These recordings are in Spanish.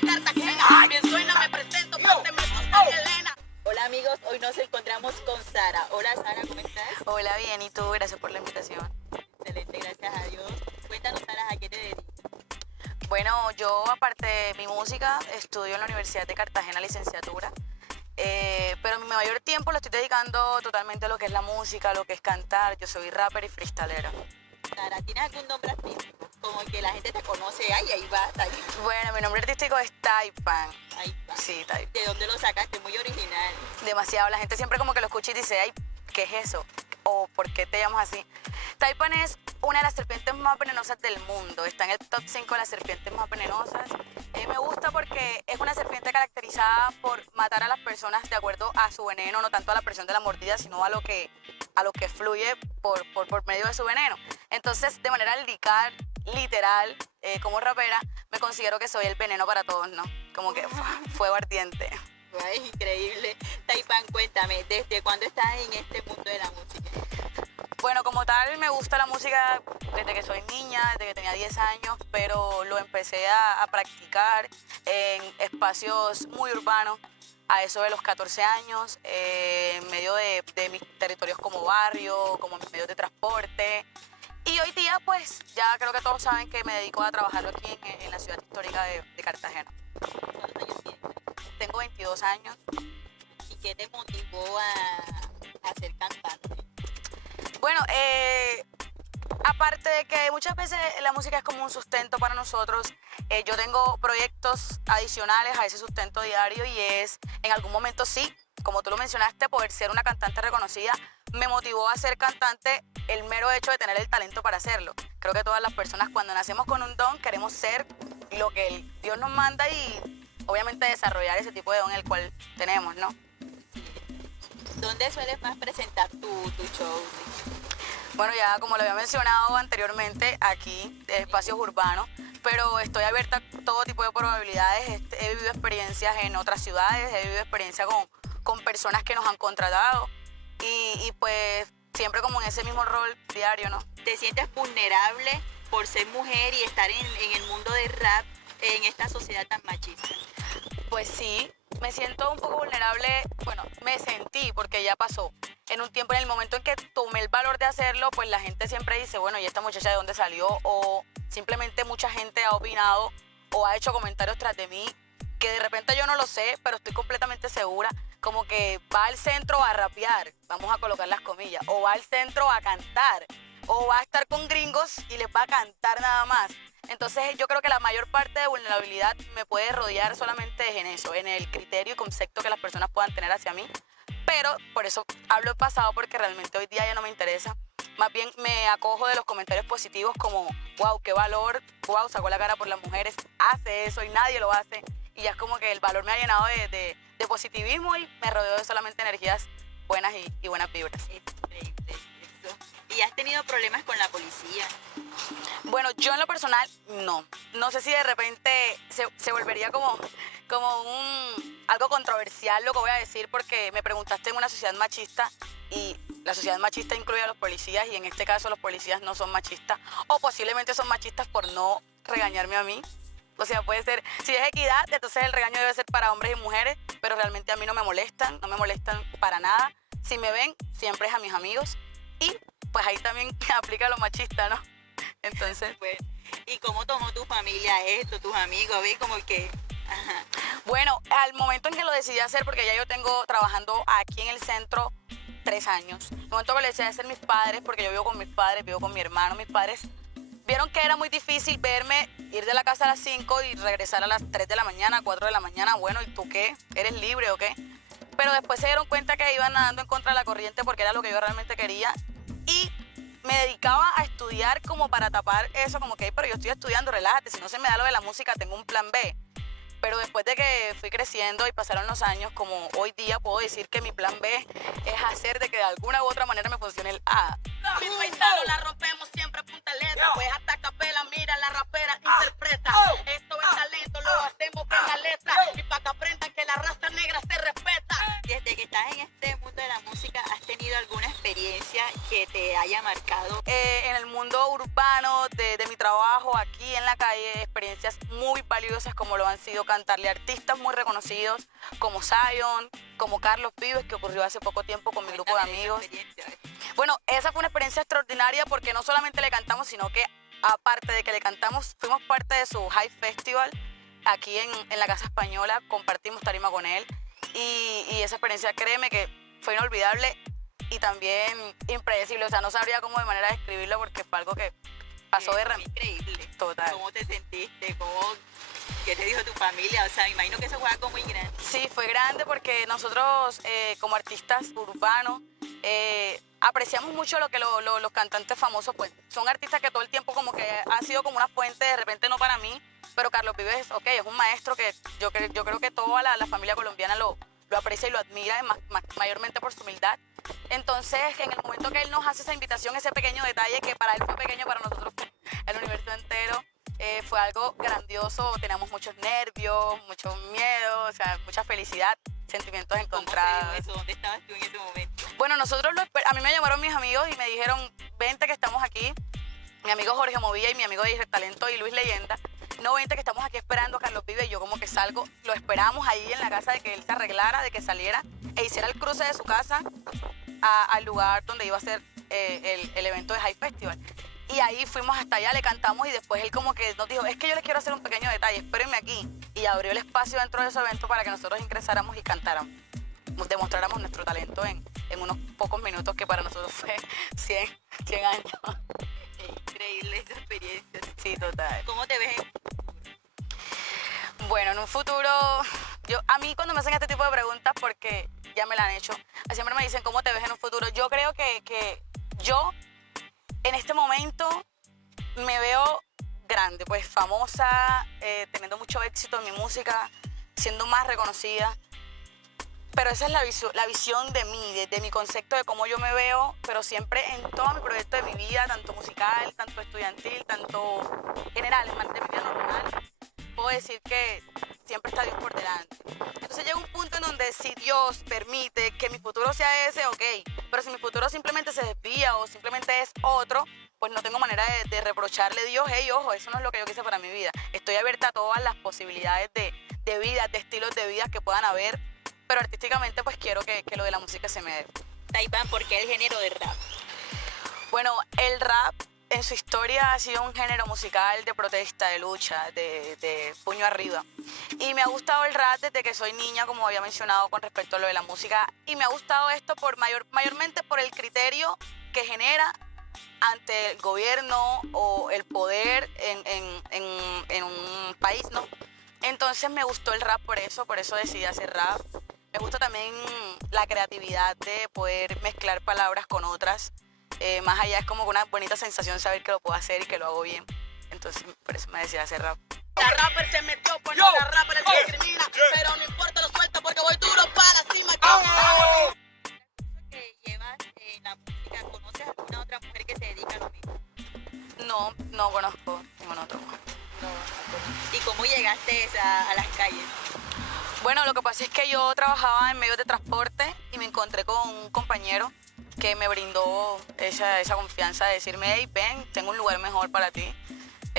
de Cartagena. Bien suena, me presento, páseme con Elena. Hola amigos, hoy nos encontramos con Sara. Hola Sara, ¿cómo estás? Hola, bien, ¿y tú? Gracias por la invitación. Excelente, gracias a Dios. Cuéntanos Sara, ¿a qué te dedicas? Bueno, yo aparte de mi música, estudio en la Universidad de Cartagena licenciatura, pero mi mayor tiempo lo estoy dedicando totalmente a lo que es la música, a lo que es cantar. Yo soy rapper y freestylera. Sara, ¿tienes algún nombre artístico? Como que la gente te conoce, ay, ahí va, Taipan. Bueno, mi nombre artístico es Taipan. Ahí va. Sí, Taipan. ¿De dónde lo sacaste? Muy original. Demasiado, la gente siempre como que lo escucha y dice, ay, ¿qué es eso? O ¿por qué te llamas así? Taipan es una de las serpientes más venenosas del mundo. Está en el top 5 de las serpientes más venenosas. Me gusta porque es una serpiente caracterizada por matar a las personas de acuerdo a su veneno, no tanto a la presión de la mordida, sino a lo que fluye por medio de su veneno. Entonces, de manera literal, como rapera, me considero que soy el veneno para todos, ¿no? Como que fuego ardiente. Ay, increíble. Taipan, cuéntame, ¿desde cuándo estás en este mundo de la música? Bueno, como tal, me gusta la música desde que soy niña, desde que tenía 10 años, pero lo empecé a practicar en espacios muy urbanos, a eso de los 14 años, en medio de mis territorios como barrio, como mis medios de transporte. Y hoy día, pues, ya creo que todos saben que me dedico a trabajar aquí en la ciudad histórica de Cartagena. ¿Cuántos años tienes? Tengo 22 años. ¿Y qué te motivó a ser cantante? Bueno, aparte de que muchas veces la música es como un sustento para nosotros, yo tengo proyectos adicionales a ese sustento diario y es, en algún momento sí, como tú lo mencionaste, poder ser una cantante reconocida me motivó a ser cantante el mero hecho de tener el talento para hacerlo. Creo que todas las personas cuando nacemos con un don queremos ser lo que Dios nos manda y obviamente desarrollar ese tipo de don el cual tenemos, ¿no? ¿Dónde sueles más presentar tu show? Bueno, ya como lo había mencionado anteriormente, aquí, espacios urbanos, pero estoy abierta a todo tipo de probabilidades. He vivido experiencias en otras ciudades, he vivido experiencias con personas que nos han contratado y pues siempre como en ese mismo rol diario, ¿no? ¿Te sientes vulnerable por ser mujer y estar en el mundo del rap en esta sociedad tan machista? Pues sí, me siento un poco vulnerable, bueno, me sentí porque ya pasó. En un tiempo, en el momento en que tomé el valor de hacerlo, pues la gente siempre dice, bueno, ¿y esta muchacha de dónde salió? O simplemente mucha gente ha opinado o ha hecho comentarios tras de mí que de repente yo no lo sé, pero estoy completamente segura, como que va al centro a rapear, vamos a colocar las comillas, o va al centro a cantar, o va a estar con gringos y les va a cantar nada más. Entonces yo creo que la mayor parte de vulnerabilidad me puede rodear solamente en eso, en el criterio y concepto que las personas puedan tener hacia mí. Pero por eso hablo del pasado, porque realmente hoy día ya no me interesa. Más bien me acojo de los comentarios positivos como, wow, qué valor, wow, sacó la cara por las mujeres, hace eso y nadie lo hace. Y ya es como que el valor me ha llenado de positivismo y me rodeo de solamente energías buenas y buenas vibras. Increíble eso. ¿Y has tenido problemas con la policía? Bueno, yo en lo personal, no. No sé si de repente se volvería como algo controversial lo que voy a decir, porque me preguntaste en una sociedad machista y la sociedad machista incluye a los policías y en este caso los policías no son machistas o posiblemente son machistas por no regañarme a mí. O sea, puede ser, si es equidad, entonces el regaño debe ser para hombres y mujeres, pero realmente a mí no me molestan para nada. Si me ven, siempre es a mis amigos y pues ahí también aplica lo machista, ¿no? Entonces, Pues, ¿y cómo tomó tu familia esto, tus amigos? A ver, como que... Ajá. bueno, al momento en que lo decidí hacer, porque ya yo tengo trabajando aquí en el centro 3 años, el momento que lo decidí hacer mis padres, porque yo vivo con mis padres, vivo con mi hermano, mis padres vieron que era muy difícil verme ir de la casa a las 5 y regresar a las 3 de la mañana, 4 de la mañana. Bueno, ¿y tú qué? ¿Eres libre o qué? Pero después se dieron cuenta que iban nadando en contra de la corriente porque era lo que yo realmente quería. Y me dedicaba a estudiar como para tapar eso, como que, pero yo estoy estudiando, relájate, si no se me da lo de la música, tengo un plan B. Pero después de que fui creciendo y pasaron los años, como hoy día puedo decir que mi plan B es hacer de que de alguna u otra manera me funcione el A. Mis paisanos la rompemos siempre punta letra, pues hasta capela, mira la rapera interpreta. Esto es talento, lo hacemos con la letra y para que aprendan que la raza negra se respeta. Desde que estás en este mundo de la música, ¿has tenido alguna experiencia que te haya marcado? En el mundo urbano de mi trabajo aquí en la calle experiencias muy valiosas como lo han sido cantarle a artistas muy reconocidos como Zion, como Carlos Vives, que ocurrió hace poco tiempo con mi grupo de amigos. Bueno, esa fue una experiencia extraordinaria porque no solamente le cantamos, sino que aparte de que le cantamos, fuimos parte de su Hype Festival aquí en la Casa Española, compartimos tarima con él y esa experiencia, créeme que fue inolvidable y también impredecible, o sea, no sabría cómo de manera describirlo porque fue algo que pasó de increíble. Total. ¿Cómo te sentiste? ¿Qué te dijo tu familia? O sea, me imagino que eso fue algo muy grande. Sí, fue grande porque nosotros como artistas urbanos apreciamos mucho lo que los cantantes famosos, pues son artistas que todo el tiempo como que han sido como una fuente, de repente no para mí, pero Carlos Vives, ok, es un maestro que yo creo que toda la familia colombiana lo aprecia y lo admira, mayormente por su humildad. Entonces, en el momento que él nos hace esa invitación, ese pequeño detalle que para él fue pequeño, para nosotros fue el universo entero, fue algo grandioso, teníamos muchos nervios, mucho miedo, o sea, mucha felicidad, sentimientos encontrados. ¿Cómo se dio eso? ¿Dónde estabas tú en ese momento? Bueno, a mí me llamaron mis amigos y me dijeron, vente que estamos aquí, mi amigo Jorge Movilla y mi amigo de Talento y Luis Leyenda, no, vente que estamos aquí esperando a Carlos Vives, y yo como que salgo, lo esperamos ahí en la casa de que él se arreglara, de que saliera e hiciera el cruce de su casa al lugar donde iba a ser el evento de Hype Festival. Y ahí fuimos hasta allá, le cantamos y después él como que nos dijo, es que yo les quiero hacer un pequeño detalle, espérenme aquí. Y abrió el espacio dentro de ese evento para que nosotros ingresáramos y cantáramos, demostráramos nuestro talento en unos pocos minutos que para nosotros fue 100 años. Es increíble esa experiencia. Sí, total. ¿Cómo te ves? Bueno, en un futuro, a mí cuando me hacen este tipo de preguntas, porque ya me la han hecho, siempre me dicen, ¿cómo te ves en un futuro? Yo creo que yo en este momento me veo grande, pues famosa, teniendo mucho éxito en mi música, siendo más reconocida. Pero esa es la visión de mí, de mi concepto de cómo yo me veo, pero siempre en todo mi proyecto de mi vida, tanto musical, tanto estudiantil, tanto general, de mi vida normal. Puedo decir que siempre está Dios por delante. Entonces llega un punto en donde si Dios permite que mi futuro sea ese, ok. Pero si mi futuro simplemente se desvía o simplemente es otro, pues no tengo manera de reprocharle a Dios, hey, ojo, eso no es lo que yo quise para mi vida. Estoy abierta a todas las posibilidades de vida, de estilos de vida que puedan haber, pero artísticamente pues quiero que lo de la música se me dé. Taipan, ¿por qué el género de rap? Bueno, el rap en su historia ha sido un género musical de protesta, de lucha, de puño arriba. Y me ha gustado el rap desde que soy niña, como había mencionado con respecto a lo de la música. Y me ha gustado esto mayormente por el criterio que genera ante el gobierno o el poder en un país, ¿no? Entonces me gustó el rap por eso decidí hacer rap. Me gusta también la creatividad de poder mezclar palabras con otras. Más allá es como una bonita sensación saber que lo puedo hacer y que lo hago bien. Entonces por eso me decidí hacer rap. La rapper se metió, pues no la rapper el discrimina. Pero no importa, lo suelto porque voy duro para la cima. Que llevas en la música, ¿conoces a alguna otra mujer que se dedica a lo mismo? No conozco ninguna otra mujer. ¿Y cómo llegaste a las calles? Bueno, lo que pasa es que yo trabajaba en medios de transporte y me encontré con un compañero que me brindó esa confianza de decirme, hey, ven, tengo un lugar mejor para ti,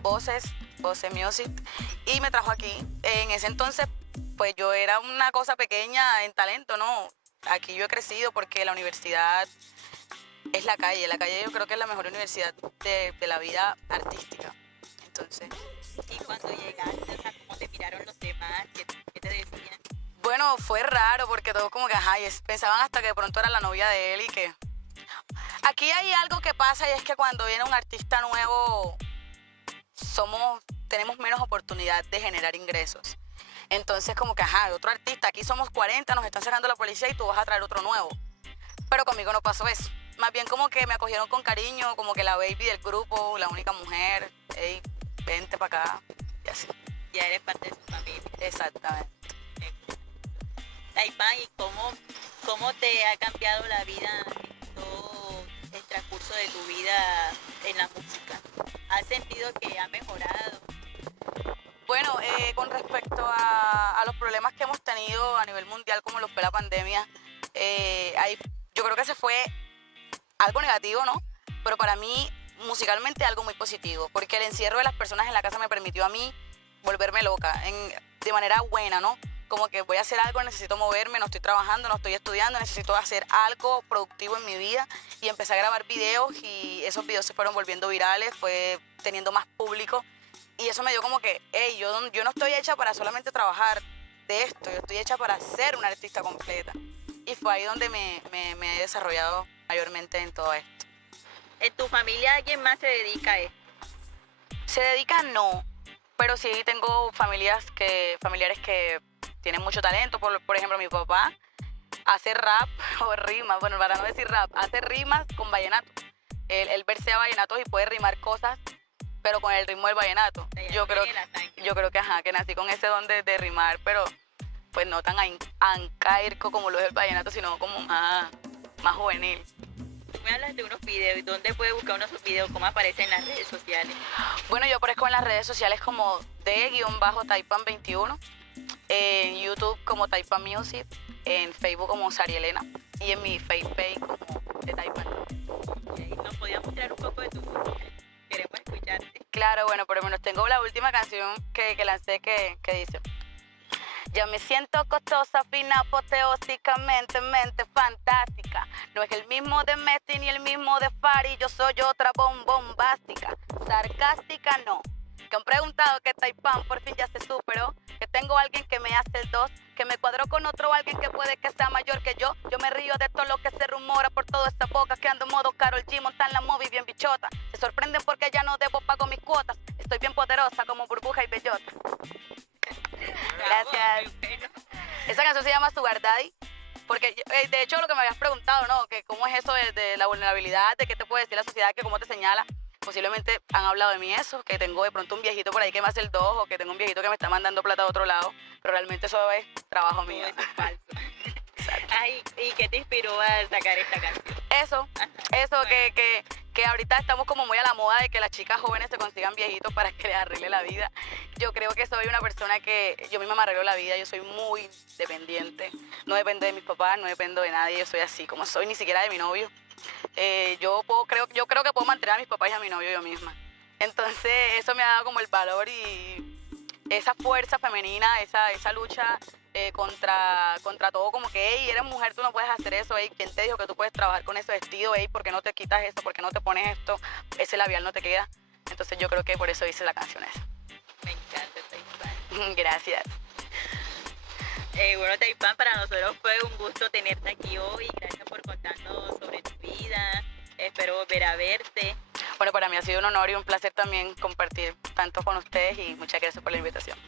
Voces Music, y me trajo aquí. En ese entonces, pues yo era una cosa pequeña en talento, ¿no? Aquí yo he crecido porque la universidad es la calle yo creo que es la mejor universidad de la vida artística. Entonces... ¿Y cuando llegaste, o sea, cómo te miraron los demás? ¿Qué te decían? Bueno, fue raro porque todos como que, ajá, pensaban hasta que de pronto era la novia de él y que... Aquí hay algo que pasa y es que cuando viene un artista nuevo, tenemos menos oportunidad de generar ingresos. Entonces como que, ajá, otro artista, aquí somos 40, nos están sacando la policía y tú vas a traer otro nuevo. Pero conmigo no pasó eso. Más bien como que me acogieron con cariño, como que la baby del grupo, la única mujer, hey, vente para acá y así. Ya eres parte de su familia. Exactamente. Taipan, ¿y cómo te ha cambiado la vida en todo el transcurso de tu vida en la música? ¿Has sentido que ha mejorado? Bueno, con respecto a los problemas que hemos tenido a nivel mundial, como lo fue la pandemia, yo creo que ese fue algo negativo, ¿no? Pero para mí musicalmente algo muy positivo, porque el encierro de las personas en la casa me permitió a mí volverme loca, de manera buena, ¿no? Como que voy a hacer algo, necesito moverme, no estoy trabajando, no estoy estudiando, necesito hacer algo productivo en mi vida, y empecé a grabar videos y esos videos se fueron volviendo virales, fue teniendo más público, y eso me dio como que, hey, yo no estoy hecha para solamente trabajar de esto, yo estoy hecha para ser una artista completa. Y fue ahí donde me he desarrollado mayormente en todo esto. ¿En tu familia alguien más se dedica a esto? Se dedica no, pero sí tengo familiares que tienen mucho talento. Por ejemplo, mi papá hace rap o rimas, bueno, para no decir rap, hace rimas con vallenato. Él versea vallenatos y puede rimar cosas, pero con el ritmo del vallenato. Yo creo que nací con ese don de rimar, pero pues no tan ancairco como lo es el vallenato, sino como más juvenil. Tú me hablas de unos videos, ¿y dónde puedes buscar unos videos? ¿Cómo aparecen en las redes sociales? Bueno, yo aparezco en las redes sociales como de_Taipan21, en YouTube como Taipan Music, en Facebook como Sarielena y en mi Facebook como de Taipan. ¿Nos podías mostrar un poco de tu música? Queremos escucharte. Claro, bueno, por lo menos tengo la última canción que lancé que dice: ya me siento costosa, fina, apoteósicamente, mente fantástica. No es el mismo de Messi ni el mismo de Fari, yo soy otra bombástica. Sarcástica no. Que han preguntado que Taipan por fin ya se superó, que tengo alguien que me hace el 2, que me cuadró con otro alguien que puede que sea mayor que yo. Yo me río de todo lo que se rumora por toda esta boca, que ando en modo Karol G, montan la movie bien bichota. Se sorprenden porque ya no debo pago mis cuotas, estoy bien poderosa como burbuja y bellota. Gracias. Esa canción se llama Sugar Daddy, porque de hecho lo que me habías preguntado, ¿no? Que cómo es eso de la vulnerabilidad, de qué te puede decir la sociedad, que cómo te señala. Posiblemente han hablado de mí eso, que tengo de pronto un viejito por ahí que me hace el 2 o que tengo un viejito que me está mandando plata de otro lado, pero realmente eso es trabajo mío. Eso es falso. Ay, ¿y qué te inspiró a sacar esta canción? Eso, que ahorita estamos como muy a la moda de que las chicas jóvenes se consigan viejitos para que les arregle la vida. Yo creo que soy una persona que yo misma me arreglo la vida, yo soy muy dependiente, no dependo de mis papás, no dependo de nadie, yo soy así como soy, ni siquiera de mi novio. Yo creo que puedo mantener a mis papás y a mi novio yo misma. Entonces eso me ha dado como el valor y esa fuerza femenina, esa lucha contra todo, como que, hey, eres mujer, tú no puedes hacer eso, hey, ¿quién te dijo que tú puedes trabajar con ese vestido? Hey, ¿por qué no te quitas esto? ¿Por qué no te pones esto? Ese labial no te queda. Entonces yo creo que por eso hice la canción esa. Me encanta, Taipan. Gracias. Bueno, Taipan, para nosotros fue un gusto tenerte aquí hoy. Gracias por contarnos sobre tu vida. Espero volver a verte. Bueno, para mí ha sido un honor y un placer también compartir tanto con ustedes y muchas gracias por la invitación.